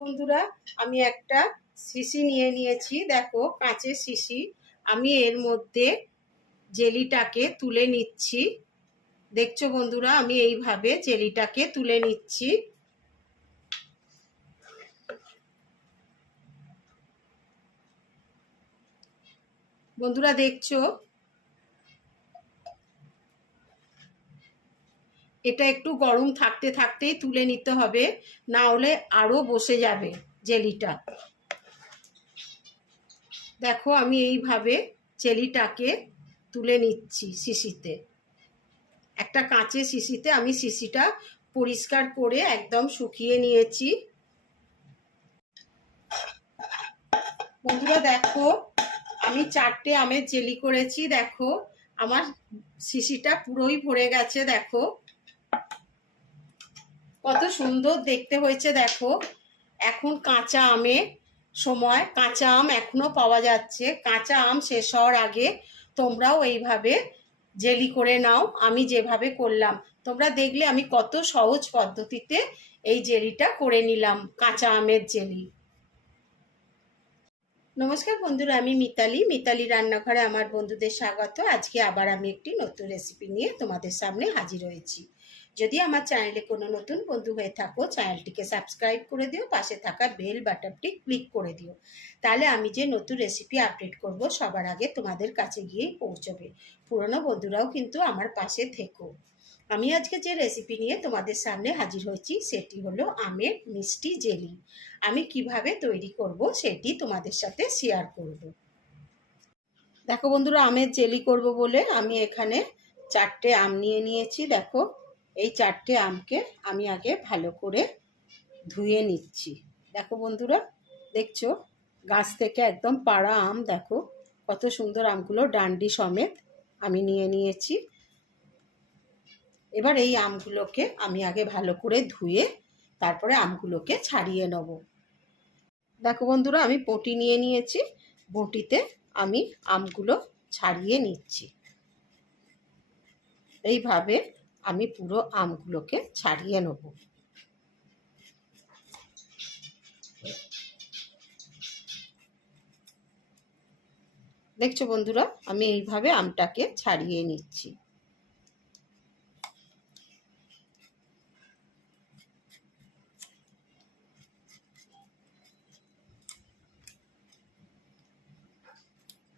বন্ধুরা আমি একটা শিশি নিয়ে নিয়েছি, দেখো কাঁচের শিশি। আমি এর মধ্যে জেলিটাকে তুলে নিচ্ছি। দেখছো বন্ধুরা, আমি এইভাবে জেলিটাকে তুলে নিচ্ছি। বন্ধুরা দেখছো, এটা একটু গরম থাকতে থাকতেই তুলে নিতে হবে, না হলে আরো বসে যাবে জেলিটা। দেখো আমি এইভাবে জেলিটাকে তুলে নিচ্ছি শিশিতে। একটা কাঁচের শিশিতে আমি শিশিটা পরিষ্কার করে একদম শুকিয়ে নিয়েছি। বন্ধুরা দেখো, আমি 4টে আমের জেলি করেছি। দেখো আমার শিশিটা পুরোই ভরে গেছে। দেখো কত সুন্দর দেখতে হয়েছে। দেখো এখন কাঁচা আমের সময়, কাঁচা আম এখনো পাওয়া যাচ্ছে। কাঁচা আম শেষ হওয়ার আগে তোমরাও এইভাবে জেলি করে নাও, আমি যেভাবে করলাম। তোমরা দেখলে আমি কত সহজ পদ্ধতিতে এই জেলিটা করে নিলাম, কাঁচা আমের জেলি। নমস্কার বন্ধুরা, আমি মিতালি রান্নাঘরে আমার বন্ধুদের স্বাগত। আজকে আবার আমি একটি নতুন রেসিপি নিয়ে তোমাদের সামনে হাজির হয়েছি। যদি আমার চ্যানেলে কোনো নতুন বন্ধু হয়ে থাকো, চ্যানেলটিকে সাবস্ক্রাইব করে দিও, পাশে থাকা বেল বাটনটি ক্লিক করে দিও। তাহলে আমি যে নতুন রেসিপি আপডেট করব সবার আগে তোমাদের কাছে গিয়েই পৌঁছবে। পুরনো বন্ধুরাও কিন্তু আমার পাশে থেকো। আমি আজকে যে রেসিপি নিয়ে তোমাদের সামনে হাজির হয়েছি সেটি হলো আমের মিষ্টি জেলি। আমি কিভাবে তৈরি করব সেটি তোমাদের সাথে শেয়ার করব। দেখো বন্ধুরা, আমের জেলি করব বলে আমি এখানে 4টে আম নিয়ে নিয়েছি। দেখো এই 4টে আমকে আমি আগে ভালো করে ধুয়ে নিচ্ছি। দেখো বন্ধুরা, দেখছো গাছ থেকে একদম পাড়া আম। দেখো কত সুন্দর আমগুলো ডান্ডি সমেত আমি নিয়ে নিয়েছি। এবার এই আমগুলোকে আমি আগে ভালো করে ধুয়ে তারপরে আমগুলোকে ছাড়িয়ে নেব। দেখো বন্ধুরা, আমি বটি নিয়ে নিয়েছি, বটিতে আমি আমগুলো ছাড়িয়ে নিচ্ছি। এইভাবে আমি পুরো আমগুলোকে ছাড়িয়ে নেব। দেখছো বন্ধুরা, আমি এইভাবে আমটাকে ছাড়িয়ে নিচ্ছি।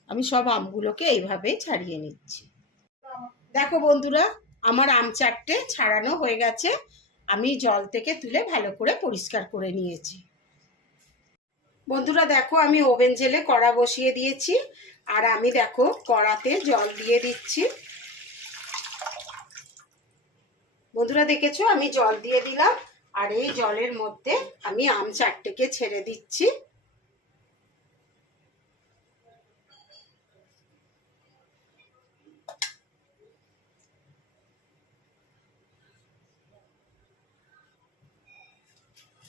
আমি সব আমগুলোকে এইভাবেই ছাড়িয়ে নিচ্ছি। দেখো বন্ধুরা, আমার আম 4টে ছাড়ানো হয়ে গেছে। আমি জল থেকে তুলে ভালো করে পরিষ্কার করে নিয়েছি। বন্ধুরা দেখো, আমি ওভেন জেলে কড়া বসিয়ে দিয়েছি, আর আমি দেখো কড়াতে জল দিয়ে দিচ্ছি। বন্ধুরা দেখেছো, আমি জল দিয়ে দিলাম, আর এই জলের মধ্যে আমি আম 4টেকে ছেড়ে দিচ্ছি।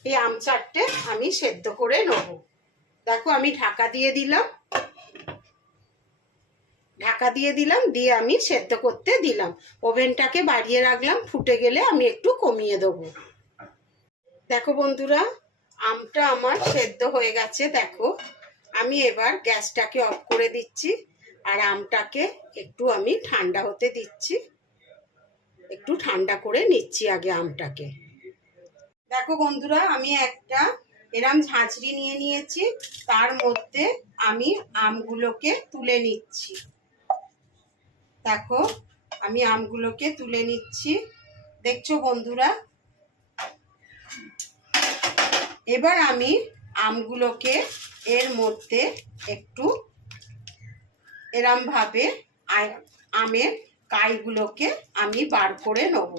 এই আম 4টে আমি সেদ্ধ করে নেব। দেখো আমি ঢাকা দিয়ে দিলাম, দিয়ে আমি সেদ্ধ করতে দিলাম। ওভেনটাকে বাড়িয়ে রাখলাম, ফুটে গেলে আমি একটু কমিয়ে দেবো। দেখো বন্ধুরা, আমটা আমার সেদ্ধ হয়ে গেছে। দেখো আমি এবার গ্যাসটাকে অফ করে দিচ্ছি, আর আমটাকে একটু আমি ঠান্ডা হতে দিচ্ছি। একটু ঠান্ডা করে নিচ্ছি আগে আমটাকে। দেখো বন্ধুরা, আমি একটা এরম ঝাঁঝরি নিয়ে নিয়েছি, তার মধ্যে আমি আমগুলোকে তুলে নিচ্ছি। দেখো আমি আমগুলোকে তুলে নিচ্ছি। দেখছো বন্ধুরা, এবার আমি আমগুলোকে এর মধ্যে একটু এরম ভাবে আমের কাইগুলোকে আমি বার করে নেব।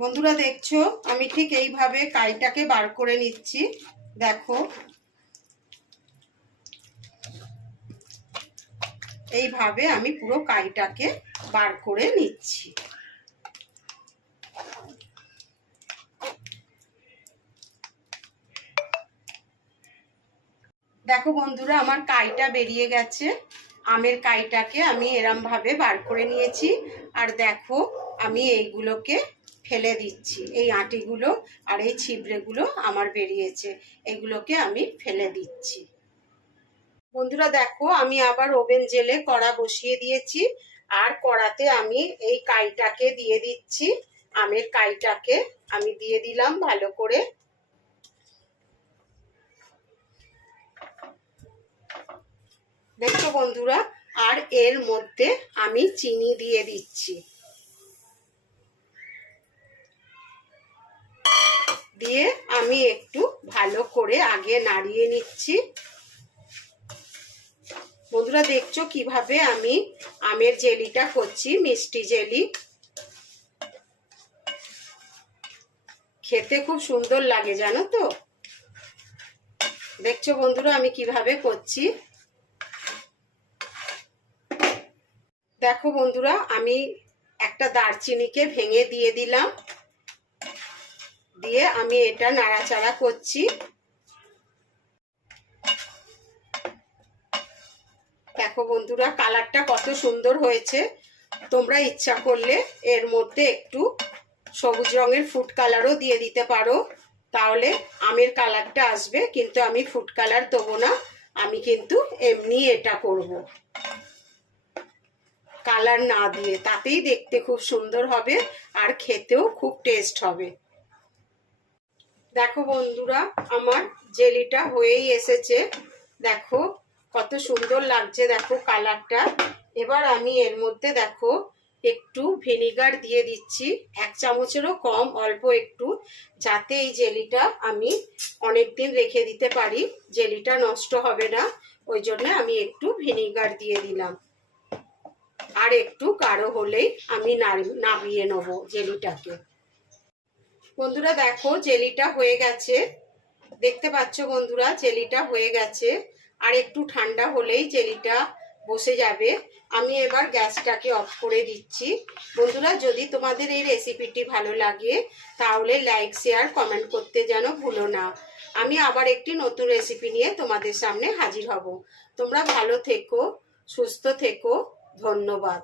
বন্ধুরা দেখছো, আমি ঠিক এইভাবে কাইটাকে বার করে নিচ্ছি। দেখো এইভাবে আমি পুরো কাইটাকে বার করে নিচ্ছি। দেখো বন্ধুরা, আমার কাইটা বেরিয়ে গেছে। আমের কাইটাকে আমি এরম ভাবে বার করে নিয়েছি। আর দেখো আমি এইগুলোকে ফেলে দিচ্ছি। এই আঁটিগুলো আর এই ছিবড়েগুলো আমার বেরিয়েছে, এগুলোকে আমি ফেলে দিচ্ছি। বন্ধুরা দেখো, আমি আবার ওভেন জেলে কড়া বসিয়ে দিয়েছি, আর কড়াতে আমি এই কাইটাকে দিয়ে দিচ্ছি। আমের কাইটাকে আমি দিয়ে দিলাম ভালো করে। দেখছো বন্ধুরা, আর এর মধ্যে আমি চিনি দিয়ে দিচ্ছি। দিয়ে আমি একটু ভালো করে আগে নাড়িয়ে নিচ্ছি। বন্ধুরা দেখছো কিভাবে আমি আমের জেলিটা করছি, মিষ্টি জেলি। খেতে খুব সুন্দর লাগে জানো তো। দেখছো বন্ধুরা আমি কিভাবে করছি। দেখো বন্ধুরা, আমি একটা দারচিনিকে ভেঙে দিয়ে দিলাম, দিয়ে আমি এটা নাড়াচাড়া করছি। দেখো বন্ধুরা কালারটা কত সুন্দর হয়েছে। তোমরা ইচ্ছা করলে এর মধ্যে একটু সবুজ রঙের ফুড কালারও দিয়ে দিতে পারো, তাহলে আমের কালারটা আসবে, কিন্তু আমি ফুড কালার দেবো না, আমি কিন্তু এমনি এটা করব কালার না দিয়ে। তাতেই দেখতে খুব সুন্দর হবে আর খেতেও খুব টেস্ট হবে। দেখো বন্ধুরা আমার জেলিটা হয়েই এসেছে, দেখো কত সুন্দর লাগছে, দেখো কালারটা। এবার আমি এর মধ্যে দেখো একটু ভিনিগার দিয়ে দিচ্ছি, 1 চামচেরও কম, অল্প একটু, যাতে এই জেলিটা আমি অনেক দিন রেখে দিতে পারি, জেলিটা নষ্ট হবে না। ওই জন্য আমি একটু ভিনিগার দিয়ে দিলাম। আর একটু গাঢ় হলেই আমি নামিয়ে নেব জেলিটাকে। বন্ধুরা দেখো জেলিটা হয়ে গেছে, দেখতে পাচ্ছ বন্ধুরা জেলিটা হয়ে গেছে। আর একটু ঠান্ডা হলেই জেলিটা বসে যাবে। আমি এবার গ্যাসটাকে অফ করে দিচ্ছি। বন্ধুরা যদি তোমাদের এই রেসিপিটি ভালো লাগে তাহলে লাইক শেয়ার কমেন্ট করতে যেন ভুলো না। আমি আবার একটি নতুন রেসিপি নিয়ে তোমাদের সামনে হাজির হব। তোমরা ভালো থেকো, সুস্থ থেকো, ধন্যবাদ।